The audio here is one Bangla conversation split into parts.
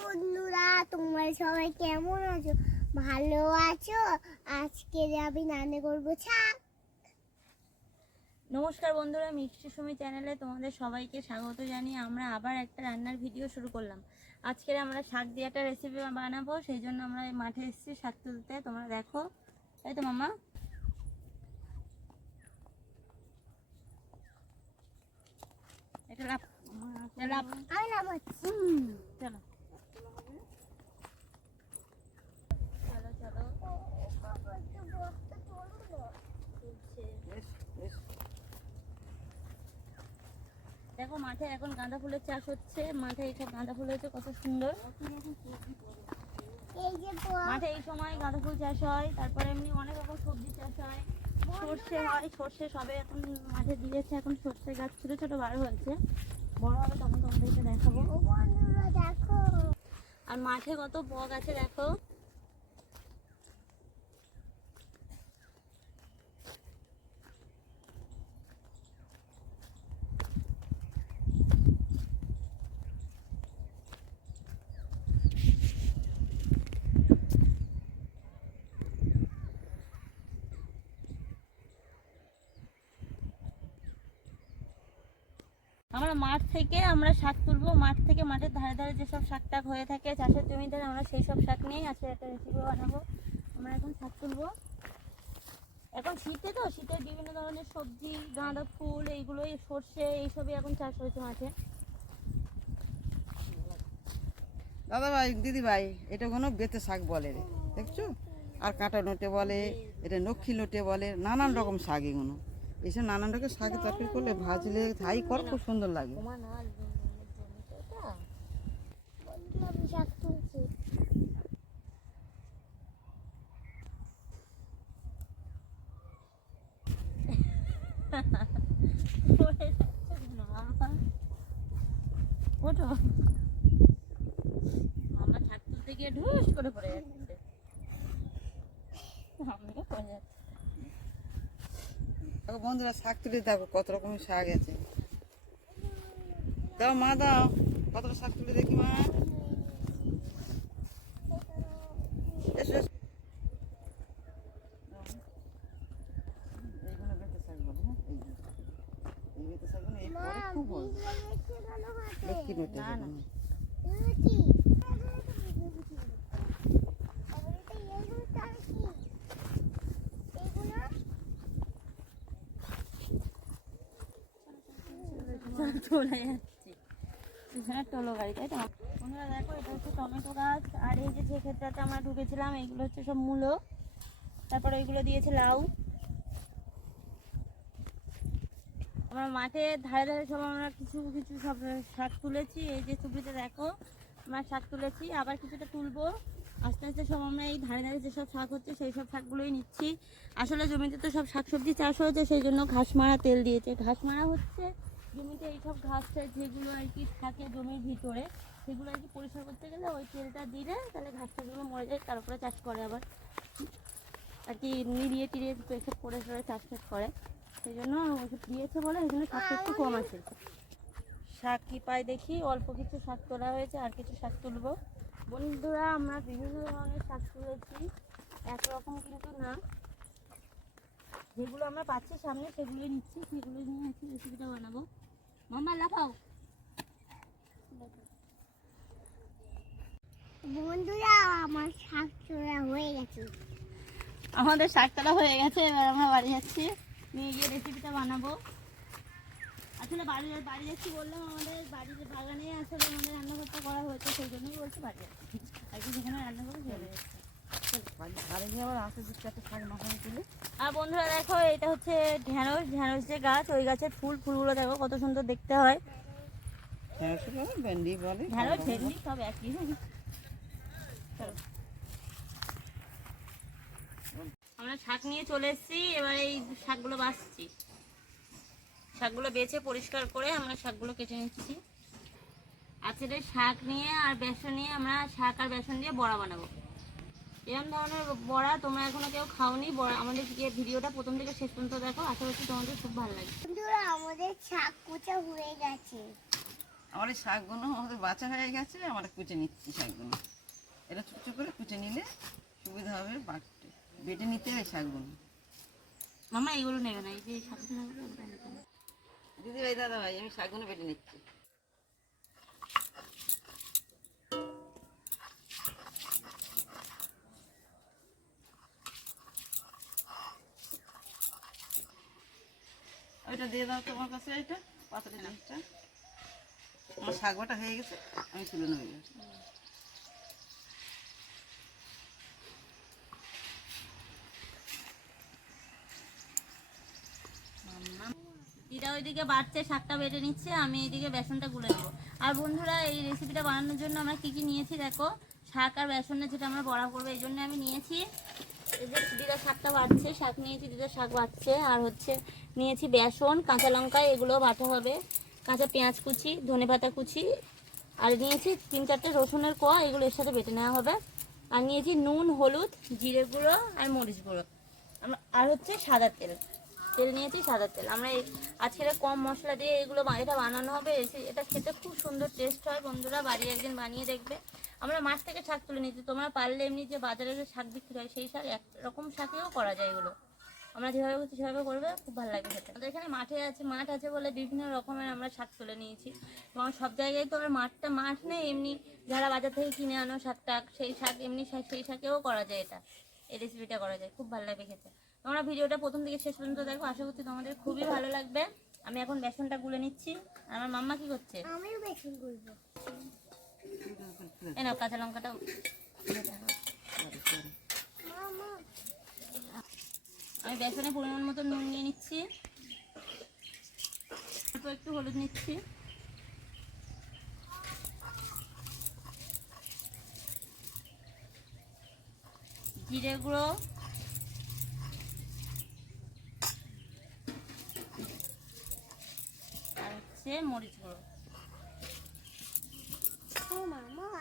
বন্ধুরা, তোমরা সবাই কেমন আছো? ভালো আছো? আজকে আমি রান্না করব শাক। নমস্কার বন্ধুরা, মিষ্টি সুমি চ্যানেলে তোমাদের সবাইকে স্বাগত জানিয়ে আমরা আবার একটা রান্নার ভিডিও শুরু করলাম। আজকে আমরা শাক দিয়ে একটা রেসিপি বানাবো, সেই জন্য আমরা মাঠে এসেছি শাক তুলতে। তোমরা দেখো, তাই তো মামা? এটা লাভ লাভ আমি নামাচ্ছি। চলো চলো চলো। দেখো মাঠে এখন গাঁদা ফুলের চাষ হচ্ছে। মাঠে এইসব গাঁদা ফুল হয়েছে, কত সুন্দর। মাঠে এই সময় গাঁদা ফুল চাষ হয়, তারপরে এমনি অনেক রকম সবজি চাষ হয়, সর্ষে হয়। সর্ষে সবে এখন মাঠে দিয়েছে, এখন সর্ষে গাছ ছোট ছোট বার হয়েছে, বড় হবে তখন তোমাদেরকে দেখাবো। দেখো, আর মাঠে কত বক আছে দেখো। মাঠ থেকে আমরা শাক তুলবো। মাঠ থেকে মাঠের ধারে ধারে যেসব শাক টাক হয়ে থাকে চাষের জমিতে, আমরা সেই সব শাক নিয়েই আজকে একটা রেসিপি বানাবো। আমরা এখন শাক তুলবো। এখন শীতে তো, শীতের বিভিন্ন ধরনের সবজি, গাঁদা ফুল, এইগুলোই, সর্ষে, এইসবই এখন চাষ হয়েছে মাঠে। দাদা ভাই, দিদি ভাই, এটা কোনো বেতে শাক বলে রে, দেখছো? আর কাঁটা নোটে বলে, এটা নক্ষী নোটে বলে, নানান রকম শাক। এগুলো এইসব নানান রকম শাকে তরকারি করলে, ভাজলে, ছাই কর, খুব সুন্দর লাগে। আমি শাক তুলছি। ওঠো, মামা শাক তুলতে গিয়ে ঢুস করে পড়ে যাচ্ছে। আমিও পড়ে যাচ্ছি। বন্ধুরা, শাক তুলে দেখো কত রকমের শাক আছে। দাও মা, দাও কতটা শাক তুলে দেখি মা। এসো এসো। এইগুলো বেতে শাক বলে, হ্যাঁ? এই বেতে শাকগুলো এই পরে খুব হয়। লক্ষ্মী নোটে না, না। চলে যাচ্ছি, হ্যাঁ টোলো গাড়ি, তাই তো? বন্ধুরা দেখো, এটা হচ্ছে টমেটো গাছ। আর এই যে ক্ষেতটাতে আমরা ঢুকেছিলাম, এইগুলো হচ্ছে সব মূলো। তারপরে ওইগুলো দিয়েছে লাউ। আমরা মাঠে ধারে ধারে সব আমরা কিছু কিছু সব শাক তুলেছি। এই যে ছবিতে দেখো, আমরা শাক তুলেছি, আবার কিছুটা তুলবো। আস্তে আস্তে সব আমরা এই ধারে ধারে যেসব শাক হচ্ছে সেই সব শাকগুলোই নিচ্ছি। আসলে জমিতে তো সব শাকসবজি চাষ হয়েছে, সেই জন্য ঘাস মারা তেল দিয়েছে। ঘাস মারা হচ্ছে জমিতে, এইসব ঘাস যেগুলো আর কি থাকে জমির ভিতরে, সেগুলো আর কি পরিষ্কার করতে গেলে ওই তেলটা দিলে তাহলে ঘাসটাগুলো মরে যায়। তারপরে চাষ করে আবার আর কি নিড়িয়ে টিড়িয়ে এসব করে চাষ টাস করে। সেই জন্য ওষুধ দিয়েছে বলে এই জন্য শাকটা একটু কম আছে। শাক কি পাই দেখি, অল্প কিছু শাক তোলা হয়েছে, আর কিছু শাক তুলবো। বন্ধুরা, আমরা বিভিন্ন ধরনের শাক তুলেছি, একরকম কিন্তু না। যেগুলো আমরা পাচ্ছি সামনে সেগুলোই নিচ্ছি, সেগুলো নিয়ে আজকে রেসিপিটা বানাবো। মামা লাফাও। বন্ধুরা, আমার শাক তোলা হয়ে গেছে। আমাদের শাক তোলা হয়ে গেছে, এবার আমরা বাড়ি যাচ্ছি, নিয়ে গিয়ে রেসিপিটা বানাবো। আসলে বাড়ি যাচ্ছি বললাম, আমাদের বাড়ির বাগানে আসলে আমাদের রান্নাঘরটা করা হয়েছে, সেই জন্যই বলছি বাড়ি যাচ্ছি। আর কি যেখানে রান্না করে চলে যাচ্ছে। আর বন্ধুরা দেখো, এটা হচ্ছে ঢ্যাঁড়স। ঢ্যাঁড়স যে গাছ, ওই গাছের ফুলগুলো দেখো কত সুন্দর দেখতে হয়। ঢ্যাঁড়স ভেন্ডি সব একই। আমরা শাক নিয়ে চলে এসেছি, এবার এই শাকগুলো বাছছি। শাকগুলো বেছে পরিষ্কার করে আমরা শাকগুলো কেটে নিচ্ছি। আজকে শাক নিয়ে আর বেসন নিয়ে আমরা শাক আর বেসন দিয়ে বড়া বানাবো। এরকম ধরনের বড়া তোমরা এখনো কেউ খাওনি, বড়া আমাদের ভিডিওটা প্রথম থেকে শেষ পর্যন্ত দেখো, আশা করছি তোমাদের খুব ভালো লাগে। বন্ধুরা, আমাদের শাক কোচা হয়ে গেছে। আমার এই শাকগুলো আমাদের বাছা হয়ে গেছে, আমরা কুচে নিচ্ছি শাকগুলো। এটা ছোট ছোট করে কুচে নিলে সুবিধা হবে বাটতে, বেটে নিতে হবে শাকগুলো। মামা এইগুলো নেবে না, এই যে সাথে সাথে দিদি ভাই দাদা ভাই আমি শাকগুলো বেটে নিচ্ছি। ওইটা দিয়ে দাও তোমার কাছে, এটা পাতলা জিনিসটা। আমার শাক বাটা হয়ে গেছে, আমি তুলে নেব। দিদা ওইদিকে বাড়ছে, শাকটা বেটে নিচ্ছে, আমি এইদিকে বেসনটা গুলে নেবো। আর বন্ধুরা এই রেসিপিটা বানানোর জন্য আমরা কী কী নিয়েছি দেখো। শাক আর বেসনে যেটা আমরা বড়া করবো এই জন্য আমি নিয়েছি, এই যে দিদা শাকটা বাড়ছে, শাক নিয়েছি, দিদা শাক বাড়ছে। আর হচ্ছে নিয়েছি বেসন, কাঁচা লঙ্কা, এগুলো বাটা হবে, কাঁচা পেঁয়াজ কুচি, ধনেপাতা কুচি, আর নিয়েছি 3-4টে রসুনের কোয়া, এগুলো এর সাথে বেটে নেওয়া হবে। আর নিয়েছি নুন, হলুদ, জিরে গুঁড়ো আর মরিচ গুঁড়ো, আর হচ্ছে সাদা তেল। তেল নিয়েছি, সাদা তেল। আমরা আজকে এটা কম মশলা দিয়ে এটা বানানো হবে। এটা খেতে খুব সুন্দর টেস্ট হয়, বন্ধুরা বাড়ি একদিন বানিয়ে দেখবে। আমরা মাঠ থেকে শাক তুলে নিয়েছি, তোমরা পারলে এমনি যে বাজারে যে শাক বিক্রি হয় সেই শাক একরকম শাকেও করা যায় এগুলো। আমরা যেভাবে করছি সেভাবে করবে, খুব ভালো লাগে খেতে। আমাদের এখানে মাঠ আছে বলে বিভিন্ন রকমের আমরা শাক তুলে নিয়েছি। এবং সব জায়গায় তো আর মাঠ নেই, এমনি যারা বাজার থেকে কিনে আনো শাক সেই শাক এমনি সেই শাকেও করা যায়। এই রেসিপিটা করা যায়, খুব ভালো লাগবে খেতে। তোমরা ভিডিওটা প্রথম থেকে শেষ পর্যন্ত দেখো, আশা করছি তোমাদের খুবই ভালো লাগবে। আমি এখন বেসনটা গুলে নিচ্ছি। আমার মাম্মা কি করছে? আমিও বেসন গুলবো। এই নাও কাঁচা লঙ্কাটা। আমি বেসনে পরিমাণ মতো নুন নিয়ে নিচ্ছি, একটু হলুদ নিচ্ছি, জিরে গুঁড়ো, আর হচ্ছে মরিচ গুঁড়ো।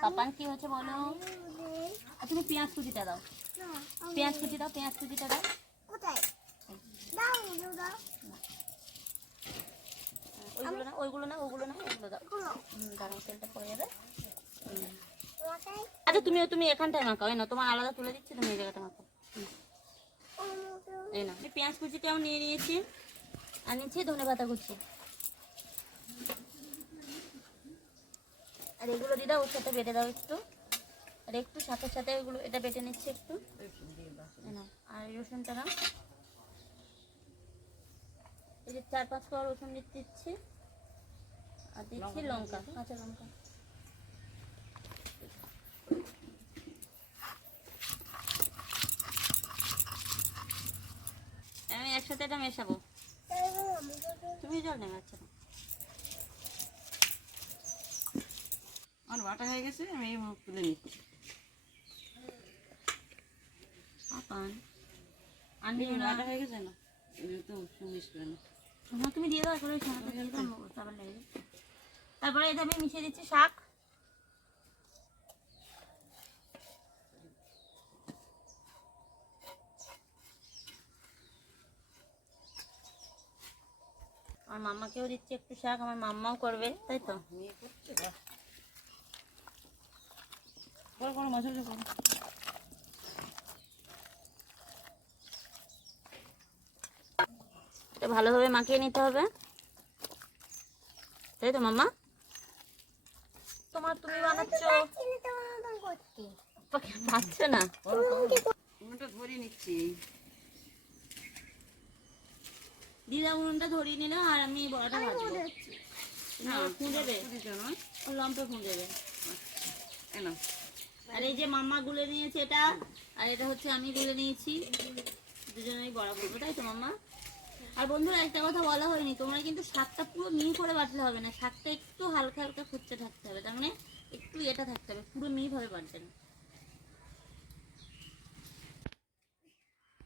পাপান কি হচ্ছে বলো? তুমি পেঁয়াজ কুচিটা দাও, পেঁয়াজ কুচিটা দাও। কোথায় দাও? দাও ওইগুলো না ওগুলো দাও। দাঁড়াও, তেলটা পড়ে যাবে। কোথায়? আচ্ছা তুমি এখানটায় মাখাও, এই না তোমার আলাদা তুলে দিচ্ছি, তুমি এই জায়গাটা মাখাও। এই না পেঁয়াজ কুচিটাও নিয়ে নিয়েছি, আর নিচ্ছি ধনেপাতা কুচি। আর এগুলো দিদা ওর সাথে বেটে দাও একটু, আর একটু শাকের সাথে এগুলো এটা বেটে নিচ্ছি একটু। আর রসুনটা না, এই যে 4-5 কোয়া রসুন দিচ্ছি, আর দিচ্ছি লঙ্কা, কাঁচা লঙ্কা। আমি একসাথে এটা মেশাবো, তুমি জল নেবে। আচ্ছা আমার বাটা হয়ে গেছে, আমি এই মুখ তুলে নিচ্ছি। বাটা হয়ে গেছে না, তো মিশ করে না। তুমি দিয়ে দাও, আসলে সাবান লেগে যাচ্ছে। তারপরে এটা আমি মিশিয়ে দিচ্ছি শাক। আমার মাম্মাকেও দিচ্ছি একটু শাক, আমার মাম্মাও করবে, তাই তো? বড় মশলা করো। এটা ভালোভাবে মাখিয়ে নিতে হবে, তাই তো মাম্মা? তুমি বানাচ্ছ, পাচ্ছে না। ধরে নিচ্ছি, দিদা উনুনটা ধরিয়ে নিল, আর আমি বড়াটা ভাজবো। ফুঁদেবে, লম্পে ফুঁদেবে। আর এই যে মাম্মা গুলে নিয়েছে এটা, আর এটা হচ্ছে আমি গুলে নিয়েছি, দুজনেই বড়া করবো, তাই তো মাম্মা? আর বন্ধুরা একটা কথা বলা হয়নি, তোমরা কিন্তু শাকটা পুরো মিহি করে বাটলে হবে না, শাকটা একটু হালকা হালকা খুঁজতে থাকতে হবে, তার মানে একটু এটা থাকতে হবে, পুরো মিহি ভাবে বাটবে না।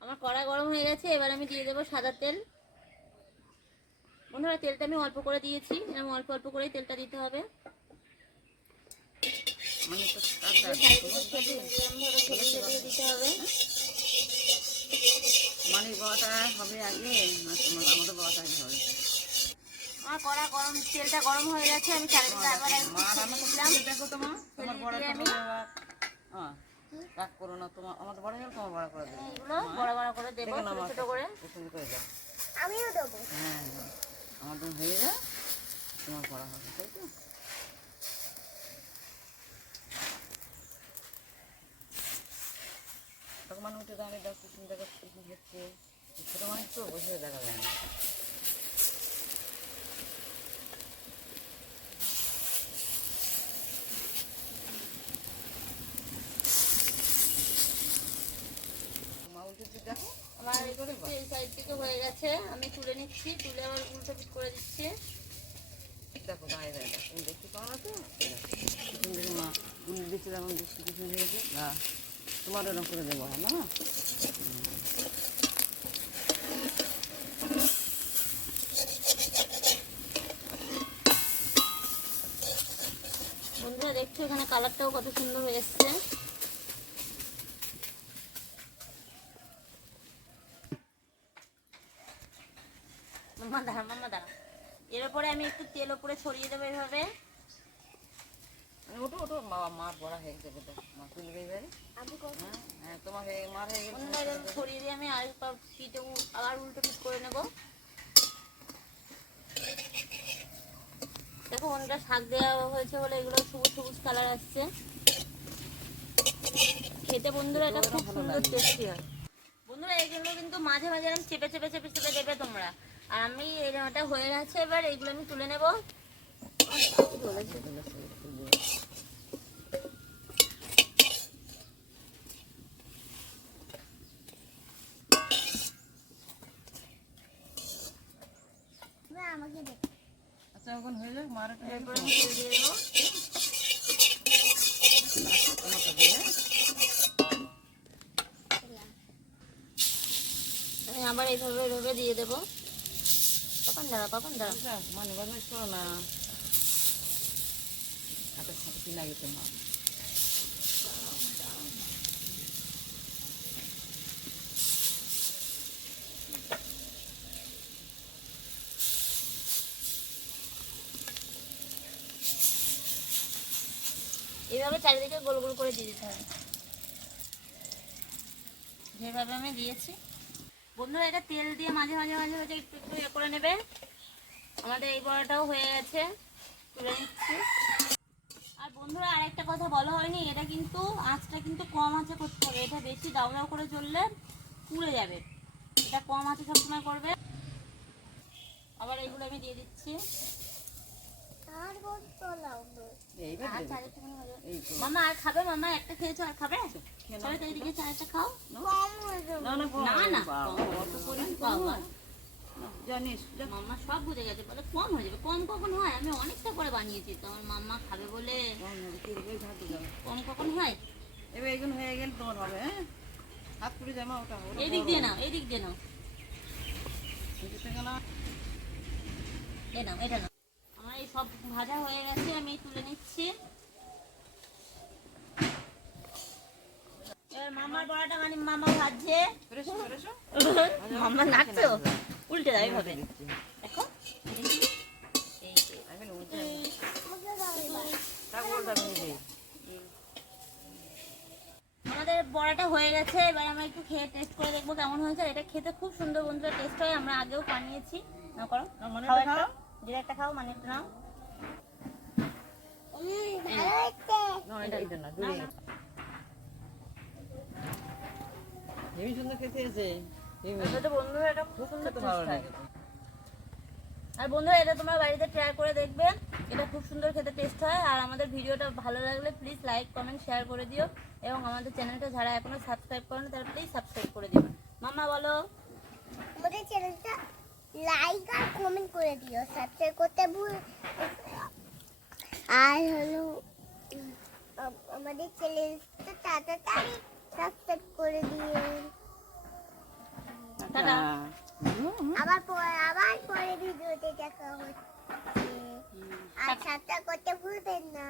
আমার কড়া গরম হয়ে গেছে, এবার আমি দিয়ে দেবো সাদা তেল। বন্ধুরা তেলটা আমি অল্প করে দিয়েছি, এরকম অল্প অল্প করেই তেলটা দিতে হবে। দিতে হবে মানে বড়াটা হবে আগে, আমাদের বড়াটা আগে হবে। আমার কড়া গরম, তেলটা গরম হয়ে গেছে। আমি চারিদিকে আবার মা রান্না করতে দেখো তোমার বড়াটা আমি হ্যাঁ রাগ করো না, তোমার আমার বড় হলে তোমার বড় করে দেবো। এগুলো বড় বড় করে দেবো, ছোট ছোট করে। পছন্দ করে দাও। আমিও দেবো। হ্যাঁ আমার যখন হয়ে যায় তোমার বড় হবে, তাই তো? তখন মানুষ উঠে দাঁড়িয়ে দাও, কুসুম দেখা কুসুম হচ্ছে, ছোটো মানুষ তো বসে দেখা যায় না। মা উল্টে দেখো আমার এই সাইড থেকে হয়ে গেছে, আমি তুলে নিচ্ছি, তুলে আবার উল্টো পিট করে দিচ্ছি। দেখো গায়ে গায়ে দেখো, তুমি দেখতে পাও না তো? কুসুম দেখে মা দিচ্ছি, তখন দেখছি কুসুম দিয়েছে না, তোমার এরকম করে দেবো না। বন্ধুরা দেখছো এখানে কালারটাও কত সুন্দর হয়ে এসছে। মাম্মা দাঁড়া। এর উপরে আমি একটু তেল উপরে ছড়িয়ে দেবো এইভাবে। ওটো ওটো বাবা মার বড়া হয়ে যাবে, মা তুলবে এবারে। হ্যাঁ তোমার হয়ে মার হয়ে গেছে। ছড়িয়ে দিয়ে আমি আর পিঠে আবার উল্টো পিট করে নেব। দেখো বন্ধুরা শাক দেওয়া হয়েছে বলে এগুলো সবুজ সবুজ কালার আসছে। খেতে বন্ধুরা এটা খুব সুন্দর টেস্টি হয়। বন্ধুরা এইগুলো কিন্তু মাঝে মাঝে আমি চেপে চেপে চেপে চেপে দেবে তোমরা। আর আমি এটা হয়ে গেছে, এবার এইগুলো আমি তুলে নেব। আমাকে দেখ। আচ্ছা এখন হয়ে যাক, মার একটা এরপর আমি তেল দিয়ে দেবো। আমি আবার এইভাবে এইভাবে দিয়ে দেবো। কখন দাঁড়া মানে বাজার করো না, হাতের সাথে কি লাগে তোমার? এইভাবে চারিদিকে গোল গোল করে দিয়ে দিতে হবে, যেভাবে আমি দিয়েছি। বন্ধুরা এটা তেল দিয়ে মাঝে মাঝে মাঝে মাঝে একটু একটু ইয়ে করে নেবে। আমাদের এই বড়াটাও হয়ে গেছে, তুলে নিচ্ছি। আর বন্ধুরা আরেকটা কথা বলা হয়নি, এটা কিন্তু আঁচটা কিন্তু কম আঁচে করতে হবে। এটা বেশি দাউ দাউ করে চললে পুড়ে যাবে, এটা কম আঁচে সবসময় করবে। আবার এইগুলো আমি দিয়ে দিচ্ছি। মামা আর খাবে? মামা একটা খেয়েছো, আর খাবে? সবাই তো এইদিকে চারটা খাও। জানিস মাম্মা সব বুঝে গেছে, বলে কম হয়ে যাবে। কম কখন হয়? আমি অনেকটা করে বানিয়েছি তো, আমার মাম্মা খাবে বলে। কম কখন হয়? এবার এগুলো হয়ে গেলে তোমার হবে। হ্যাঁ হাত পুড়ে জামা ওটা হবে। এই দিক দিয়ে নাও, এই দিক দিয়ে নাও, নাও এটা নাও। আমার এই সব ভাজা হয়ে গেছে, আমি তুলে নিচ্ছি। এবার মামার বড়াটা মানে মামা ভাজছে। মামা নাচছো, উল্টে দাও এইভাবে। দেখো আমাদের বড়াটা হয়ে গেছে। এবার আমরা একটু খেয়ে টেস্ট করে দেখবো কেমন হয়েছে। এটা খেতে খুব সুন্দর বন্ধুরা টেস্ট হয়, আমরা আগেও বানিয়েছি। না করো, খাও একটা, যেটা একটা খাও, মানে একটু নাও। সুন্দর খেতে আছে বন্ধুরা, এটা খুব সুন্দর টেস্ট হয়। আর বন্ধুরা এটা তোমরা বাড়িতে ট্রাই করে দেখবে, এটা খুব সুন্দর খেতে টেস্ট হয়। আর আমাদের ভিডিওটা ভালো লাগলে প্লিজ লাইক কমেন্ট শেয়ার করে দিও, এবং আমাদের চ্যানেলটা যারা এখনো সাবস্ক্রাইব করেন তারা প্লিজ সাবস্ক্রাইব করে দিও। মামা বলো, আমাদের চ্যানেলটা লাইক আর কমেন্ট করে দিও, সাবস্ক্রাইব করতে ভুল। আর হলো আমাদের চ্যানেলটা তাড়াতাড়ি সাবস্ক্রাইব করে দিও। টাটা। আবার পরে ভিডিওতে দেখা হচ্ছে। আর সাবস্ক্রাইব করতে ভুলবেন না।